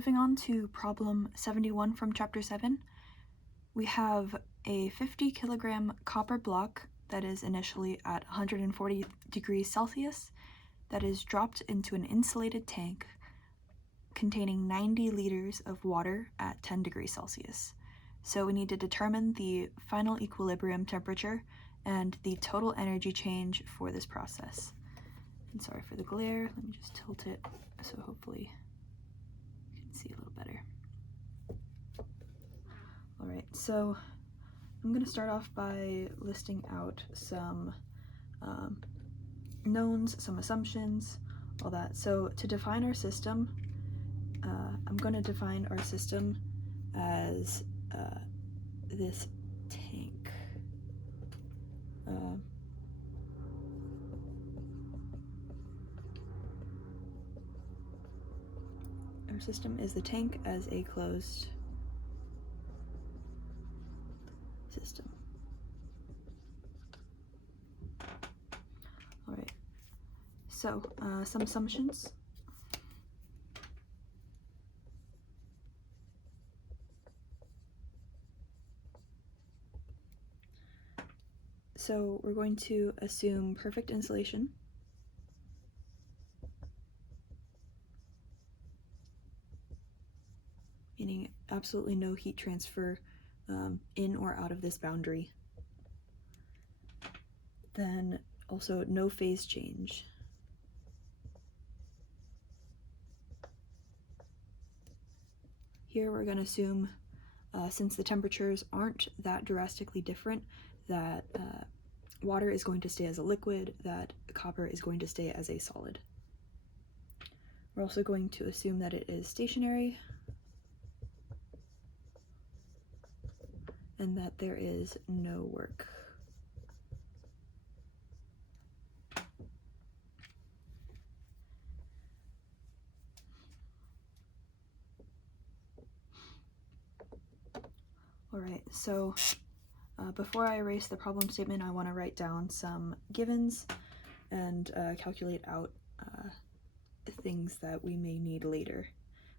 moving on to problem 71 from chapter 7, we have a 50 kilogram copper block that is initially at 140 degrees Celsius that is dropped into an insulated tank containing 90 liters of water at 10 degrees Celsius. So we need to determine the final equilibrium temperature and the total energy change for this process. And sorry for the glare, let me just tilt it so hopefully you can see a little better. Alright, so I'm going to start off by listing out some knowns, some assumptions, all that. So to define our system, I'm going to define our system as this tank. Our system is the tank as a closed system. Alright, so some assumptions. So we're going to assume perfect insulation. Meaning absolutely no heat transfer in or out of this boundary. Then also no phase change. Here we're going to assume, since the temperatures aren't that drastically different, that water is going to stay as a liquid, that copper is going to stay as a solid. We're also going to assume that it is stationary and that there is no work. Alright, so before I erase the problem statement, I want to write down some givens and calculate out things that we may need later.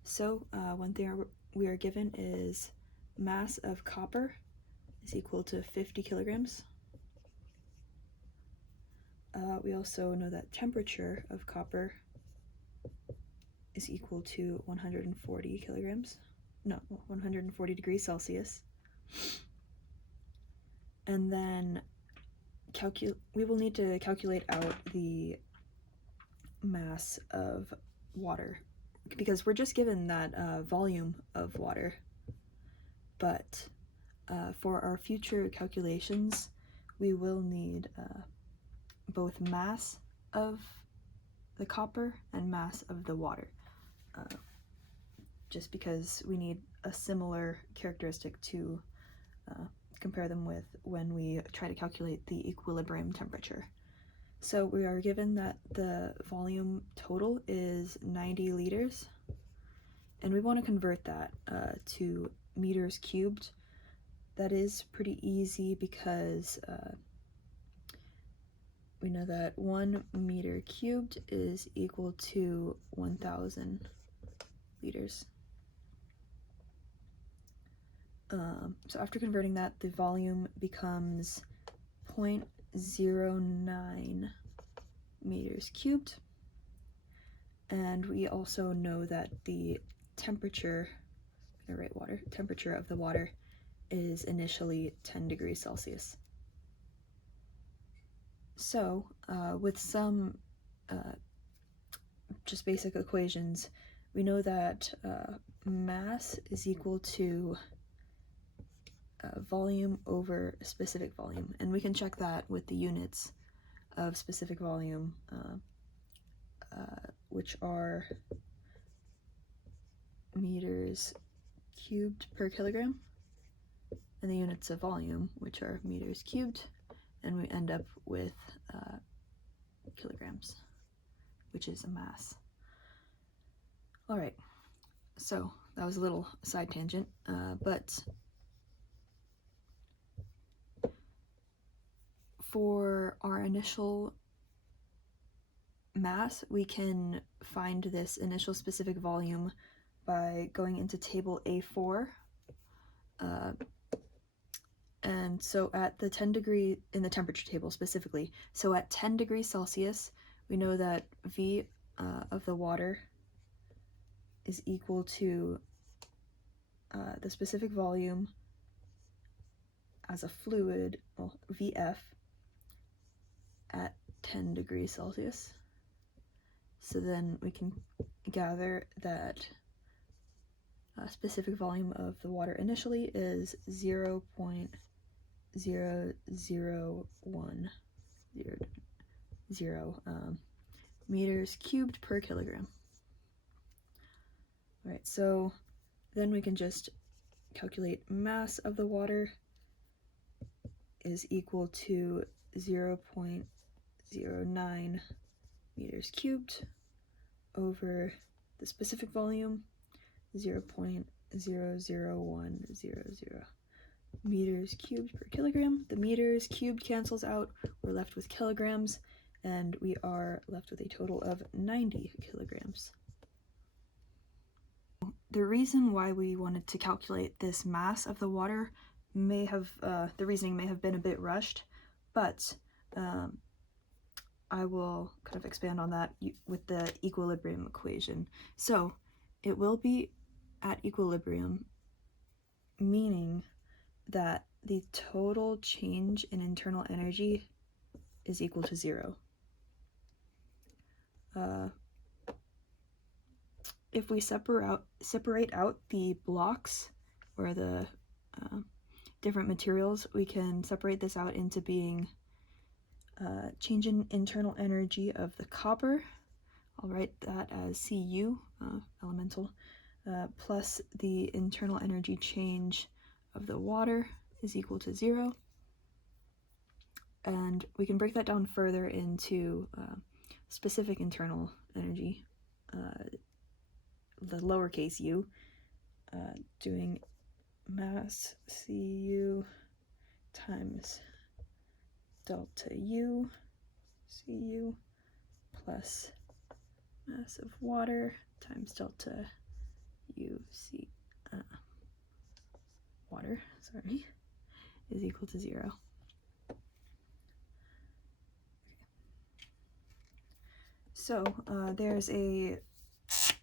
So one thing we are given is mass of copper is equal to 50 kilograms. We also know that temperature of copper is equal to 140 kilograms. No, 140 degrees Celsius. And then we will need to calculate out the mass of water, because we're just given that volume of water. But for our future calculations, we will need both mass of the copper and mass of the water, just because we need a similar characteristic to compare them with when we try to calculate the equilibrium temperature. So we are given that the volume total is 90 liters, and we want to convert that to meters cubed. That is pretty easy because we know that 1 meter cubed is equal to 1,000 liters. So after converting that, the volume becomes 0.09 meters cubed. And we also know that the temperature, temperature of the water is initially 10 degrees Celsius. So with some just basic equations, we know that mass is equal to volume over specific volume, and we can check that with the units of specific volume, which are meters cubed per kilogram, and the units of volume, which are meters cubed, and we end up with kilograms, which is a mass. Alright, so that was a little side tangent, but for our initial mass, we can find this initial specific volume by going into table A4. And so at the 10 degree, in the temperature table specifically, so at 10 degrees Celsius, we know that V of the water is equal to the specific volume as a fluid, well, VF, at 10 degrees Celsius. So then we can gather that specific volume of the water initially is 0.0010 meters cubed per kilogram. All right, so then we can just calculate mass of the water is equal to 0.09 meters cubed over the specific volume, 0.00100 meters cubed per kilogram. The meters cubed cancels out, we're left with kilograms, and we are left with a total of 90 kilograms. The reason why we wanted to calculate this mass of the water may have, the reasoning may have been a bit rushed, but I will kind of expand on that with the equilibrium equation. So it will be at equilibrium, meaning that the total change in internal energy is equal to 0. If we separate out the blocks or the different materials, we can separate this out into being change in internal energy of the copper. I'll write that as Cu, elemental, plus the internal energy change of the water is equal to 0. And we can break that down further into specific internal energy, the lowercase u, doing mass Cu times delta U, Cu, plus mass of water times delta U, C, water, sorry, is equal to 0. So there's a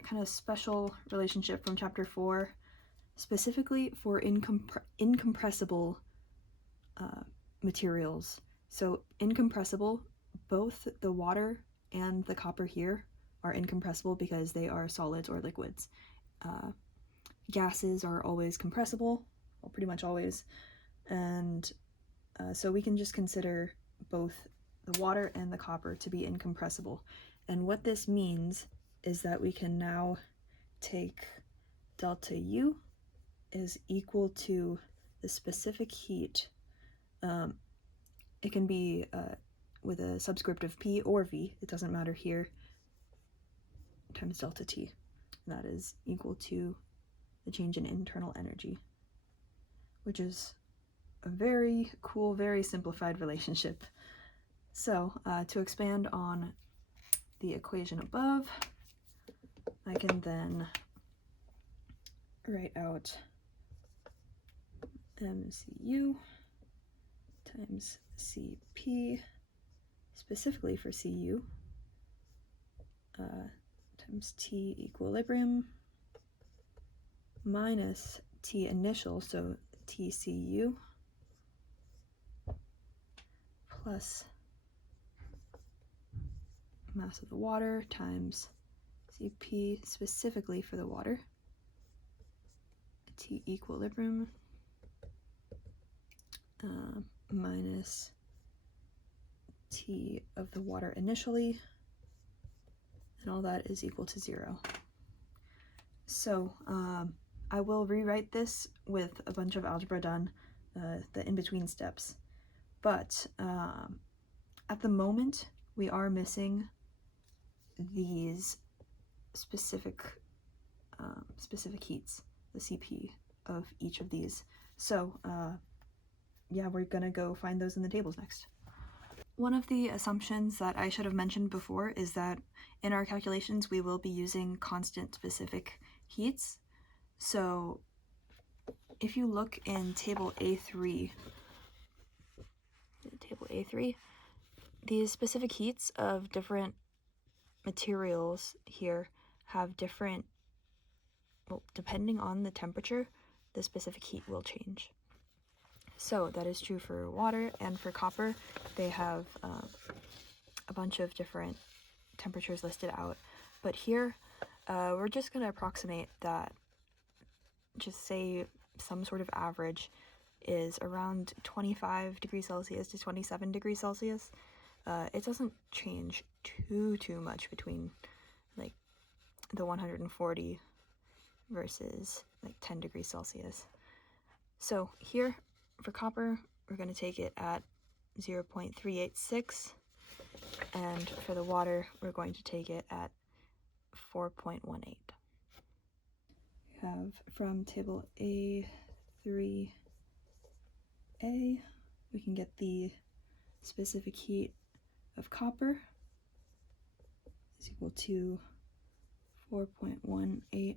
kind of special relationship from chapter 4, specifically for incompressible materials. So incompressible, both the water and the copper here are incompressible because they are solids or liquids. Gases are always compressible, well, pretty much always, and so we can just consider both the water and the copper to be incompressible. And what this means is that we can now take delta U is equal to the specific heat. It can be with a subscript of P or V, it doesn't matter here, times delta T. And that is equal to the change in internal energy, which is a very cool, very simplified relationship. So to expand on the equation above, I can then write out MCU times CP, specifically for Cu, times T equilibrium minus T initial, so TCU, plus mass of the water times Cp specifically for the water, T equilibrium, minus T of the water initially, and all that is equal to 0. So I will rewrite this with a bunch of algebra done, the in-between steps, but at the moment we are missing these specific heats, the Cp of each of these. So yeah, we're gonna go find those in the tables next. One of the assumptions that I should have mentioned before is that in our calculations we will be using constant specific heats. So if you look in table A3, these specific heats of different materials here have different, well, depending on the temperature, the specific heat will change. So that is true for water and for copper. They have a bunch of different temperatures listed out. But here, we're just going to approximate that, just say some sort of average is around 25 degrees Celsius to 27 degrees Celsius. It doesn't change too much between like the 140 versus like 10 degrees Celsius. So here for copper, we're going to take it at 0.386, and for the water, we're going to take it at 4.18. We have from table A3A, we can get the specific heat of copper is equal to 4.18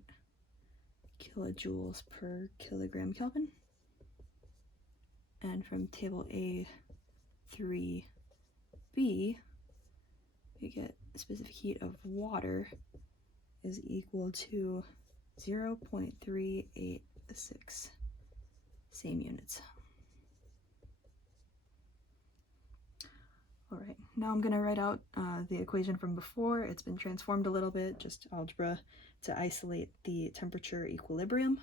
kilojoules per kilogram Kelvin. And from table A3B, we get specific heat of water is equal to 0.386, same units. All right, now I'm going to write out the equation from before. It's been transformed a little bit, just algebra, to isolate the temperature equilibrium.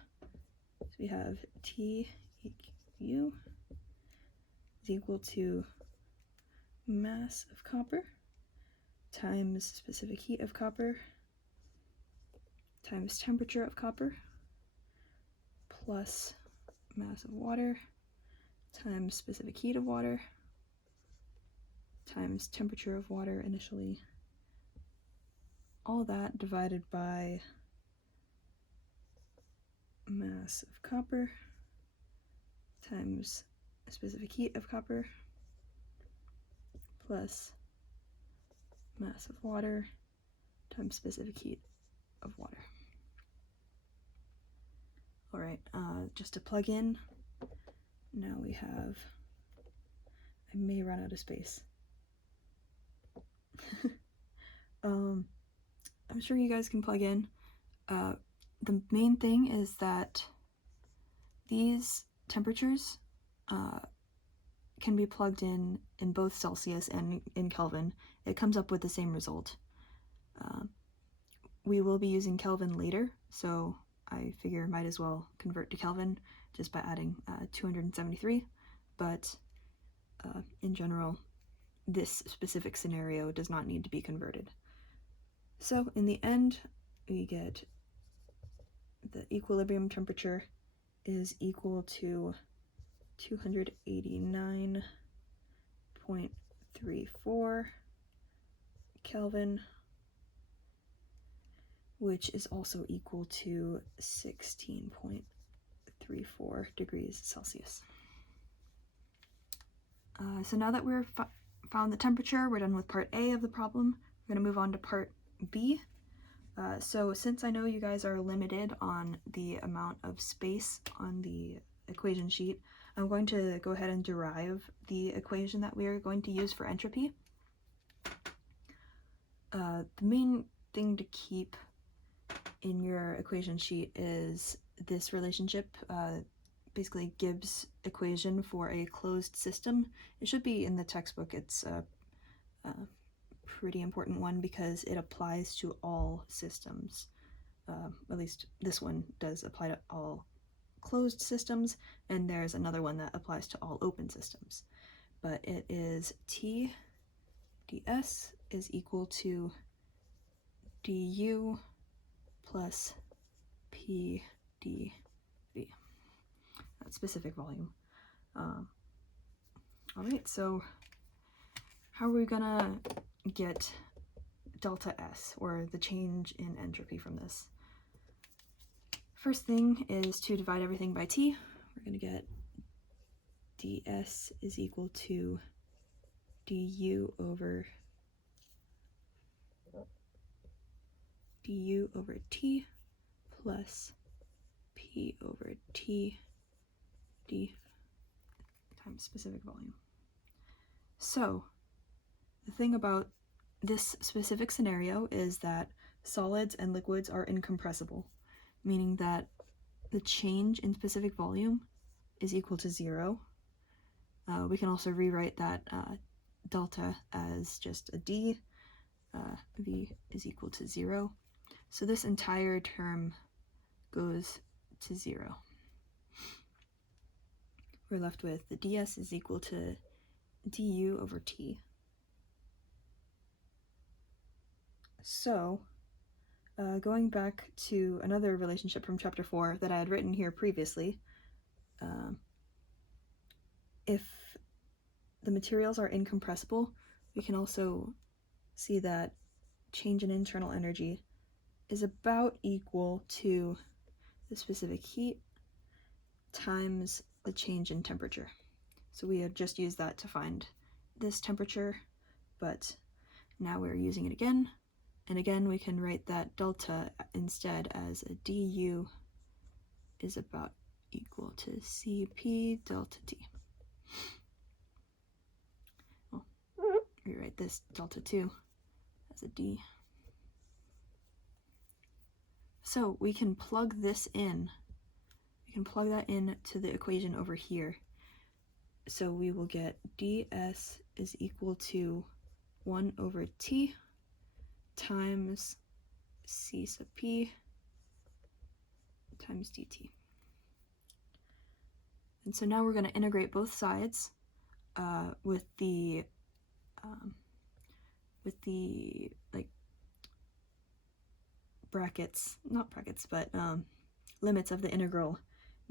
So we have T eq is equal to mass of copper times specific heat of copper times temperature of copper plus mass of water times specific heat of water times temperature of water initially. All that divided by mass of copper times specific heat of copper plus mass of water times specific heat of water. All right, just to plug in, now we have, I may run out of space. I'm sure you guys can plug in. The main thing is that these temperatures can be plugged in both Celsius and in Kelvin. It comes up with the same result. We will be using Kelvin later, so I figure might as well convert to Kelvin just by adding 273, but in general, this specific scenario does not need to be converted. So in the end, we get the equilibrium temperature is equal to 289.34 Kelvin, which is also equal to 16.34 degrees Celsius. So now that we've found the temperature, we're done with part A of the problem. We're going to move on to part B. So since I know you guys are limited on the amount of space on the equation sheet, I'm going to go ahead and derive the equation that we are going to use for entropy. The main thing to keep in your equation sheet is this relationship. Basically Gibbs equation for a closed system. It should be in the textbook. It's a pretty important one because it applies to all systems. At least this one does apply to all closed systems, and there's another one that applies to all open systems. But it is T ds is equal to du plus p dv. That's specific volume. All right, so how are we gonna get delta S, or the change in entropy from this? First thing is to divide everything by T. We're gonna get ds is equal to du over T plus P over T d times specific volume. So the thing about this specific scenario is that solids and liquids are incompressible, meaning that the change in specific volume is equal to 0. We can also rewrite that delta as just a d. V is equal to 0. So this entire term goes to 0. We're left with the ds is equal to du over t. So, going back to another relationship from chapter 4 that I had written here previously, if the materials are incompressible, we can also see that change in internal energy is about equal to the specific heat times the change in temperature. So we had just used that to find this temperature, but now we're using it again. And again, we can write that delta instead as a du is about equal to Cp delta T. Well, rewrite this delta 2 as a d. So we can plug this in. We can plug that in to the equation over here. So we will get ds is equal to 1 over T times C sub P times dt. And so now we're going to integrate both sides with the like limits of the integral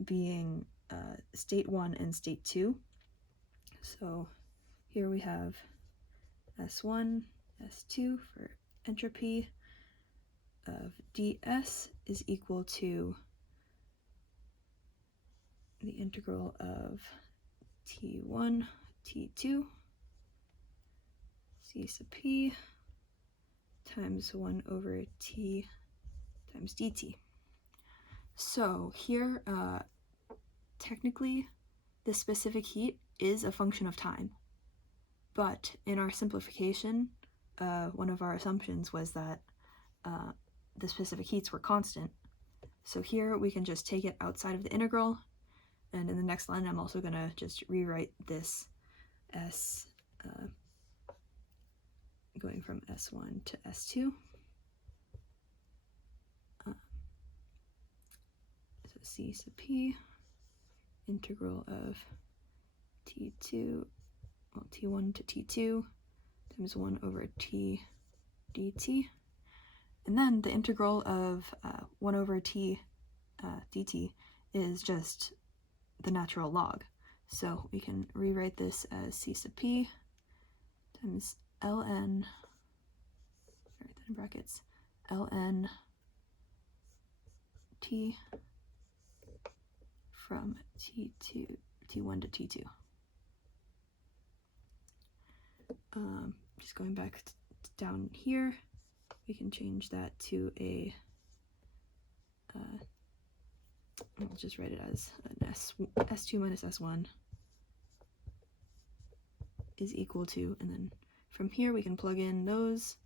being state 1 and state 2. So here we have S1, S2 for entropy of ds is equal to the integral of T1, T2, C sub P times 1 over T times dt. So here, technically, the specific heat is a function of time. But in our simplification, one of our assumptions was that the specific heats were constant. So here we can just take it outside of the integral, and in the next line I'm also going to just rewrite this as going from S1 to S2. So C sub P, integral of T1 to T2 times 1 over T dt. And then the integral of 1 over T dt is just the natural log. So we can rewrite this as C sub P times ln, write that in brackets, ln T from T1 to T2. Just going back down here, we can change that to a, I'll just write it as an S2 minus S1 is equal to, and then from here we can plug in those,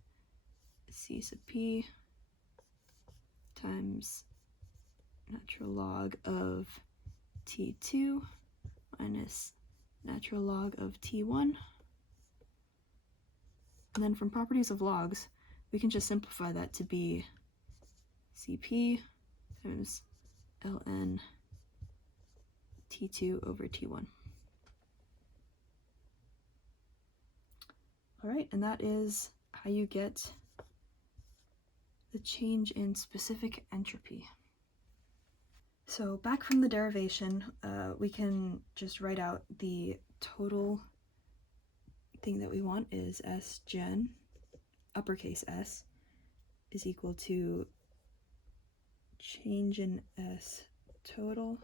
C sub P times natural log of T2 minus natural log of T1. And then from properties of logs, we can just simplify that to be Cp times ln T2 over T1. All right, and that is how you get the change in specific entropy. So back from the derivation, we can just write out the total thing that we want is S gen, uppercase S, is equal to change in S total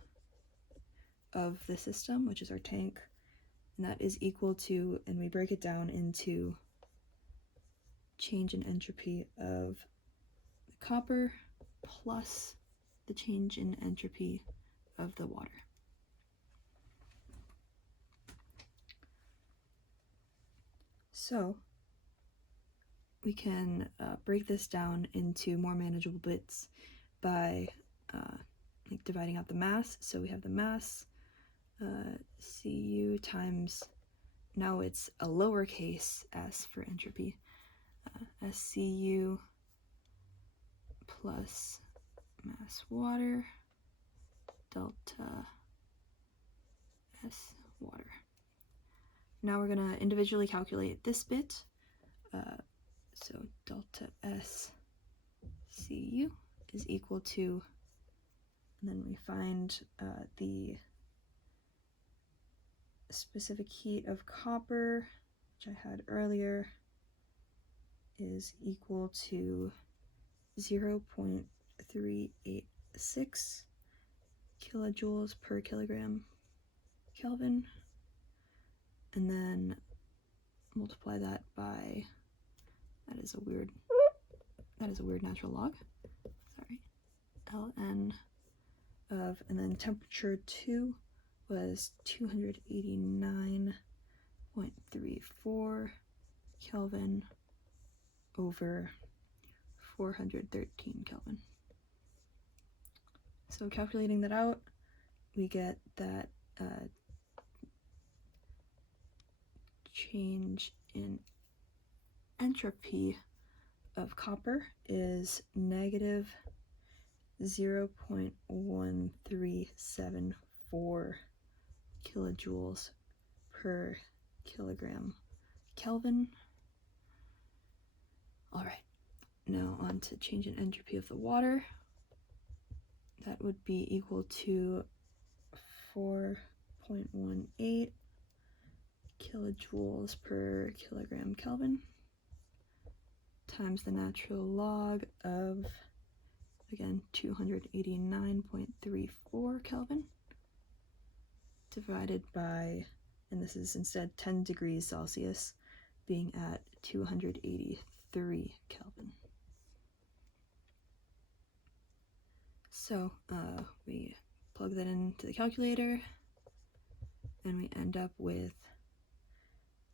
of the system, which is our tank, and that is equal to, and we break it down into change in entropy of the copper plus the change in entropy of the water. So we can break this down into more manageable bits by like dividing out the mass. So we have the mass, Cu times, now it's a lowercase s for entropy, SCU plus mass water delta S water. Now we're going to individually calculate this bit. So delta S Cu is equal to, and then we find the specific heat of copper, which I had earlier, is equal to 0.386 kilojoules per kilogram Kelvin, and then multiply that by, that is a weird natural log, sorry, ln of, and then temperature 2 was 289.34 Kelvin over 413 Kelvin. So calculating that out, we get that change in entropy of copper is negative 0.1374 kilojoules per kilogram Kelvin. All right, now on to change in entropy of the water. That would be equal to 4.18 kilojoules per kilogram Kelvin times the natural log of, again, 289.34 Kelvin divided by, and this is instead 10 degrees Celsius, being at 283 Kelvin. So we plug that into the calculator, and we end up with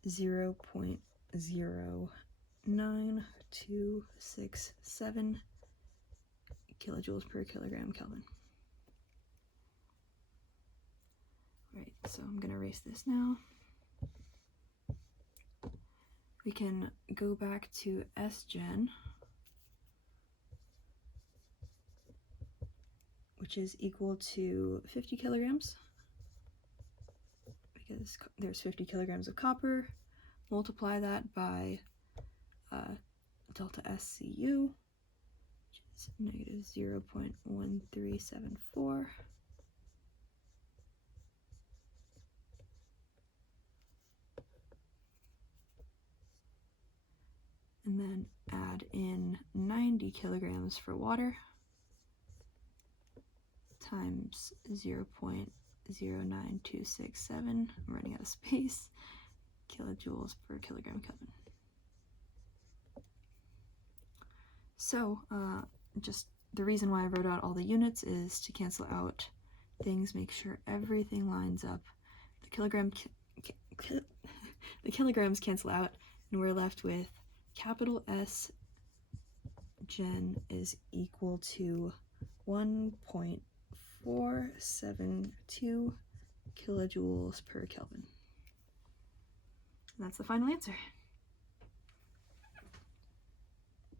0.09267 kilojoules per kilogram Kelvin. Right, so I'm going to erase this now. We can go back to Sgen, which is equal to 50 kilograms, because there's 50 kilograms of copper. Multiply that by delta SCU, which is negative 0.1374. And then add in 90 kilograms for water times 0.09267, I'm running out of space, kilojoules per kilogram Kelvin. So just the reason why I wrote out all the units is to cancel out things, make sure everything lines up. The kilograms cancel out, and we're left with capital S Gen is equal to 1.472 kilojoules per Kelvin. And that's the final answer.